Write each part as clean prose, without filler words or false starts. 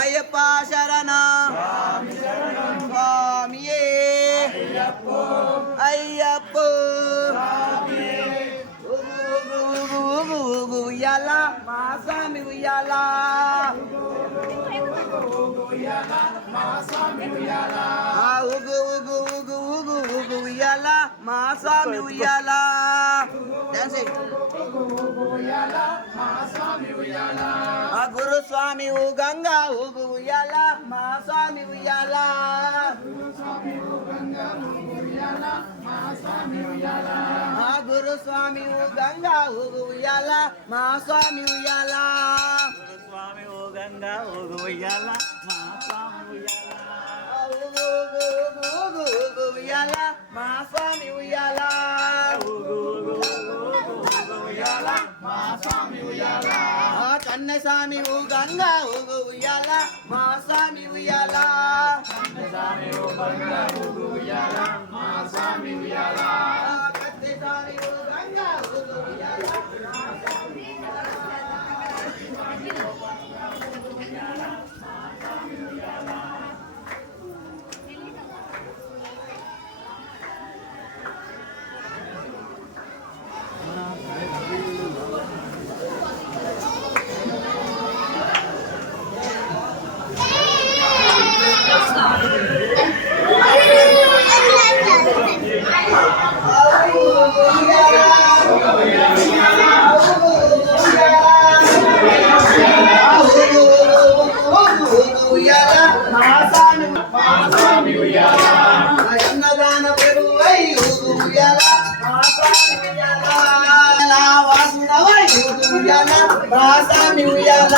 అయ్యప్ప శరణ స్వామియే అయ్యప్ప ఉయ్యాల మా స్వామి ఉయ్యాల ఉగు ఉగు ఉగు ఉగు ఉగు ఉయ్యాల మా స్వామి ఉయ్యాల గురు స్వామి గంగా ఊగు ఉయ్యాల మా స్వామి ఉయ్యాల గురు స్వామి గంగా ఊగు ఉయ్యాల మా స్వామి ఉయ్యాల స్వామి ఓ గంగా ఊగు ఉయ్యాల మా స్వామి ఉయ్యాల ఉయ్యాల మా స్వామి ఉయ్యాల ఉయ్యాల మా స్వామి ఉయ్యాల కన్న స్వామి గంగా ఊగు ఉయ్యాల మా స్వామి ఉయ్యాల స్వామి ఓ గంగా ఊగు ఉయ్యాల మా స్వామి ఉయ్యాల కత్తి స్వామి గంగా ఊగు ఉయ్యాల అన్నదాన పెరువై ఉయ్యాల మా స్వామి ఉయ్యాల మా స్వామి ఉయ్యాల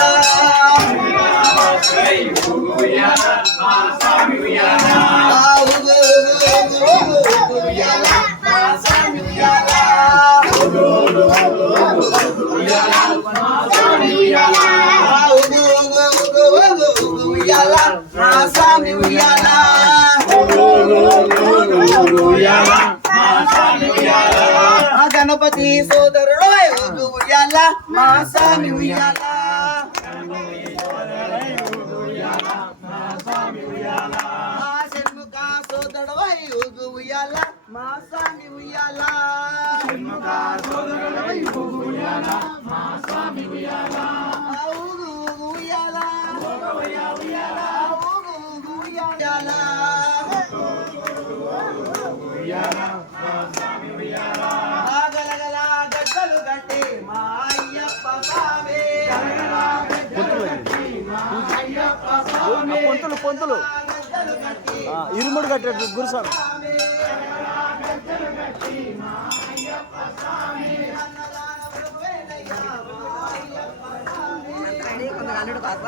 గణపతి సోదరుడు ఉయ్యాల మా స్వామి ఉయ్యాల షణ్ముఖ సోదరుడు ఉయ్యాల మా స్వామి ఉయ్యాల గలగల గద్దలు కట్టి మా అయ్యప్ప స్వామి పొంతులు ఇరుముడు కట్టాడు గురుస్వామి కొంత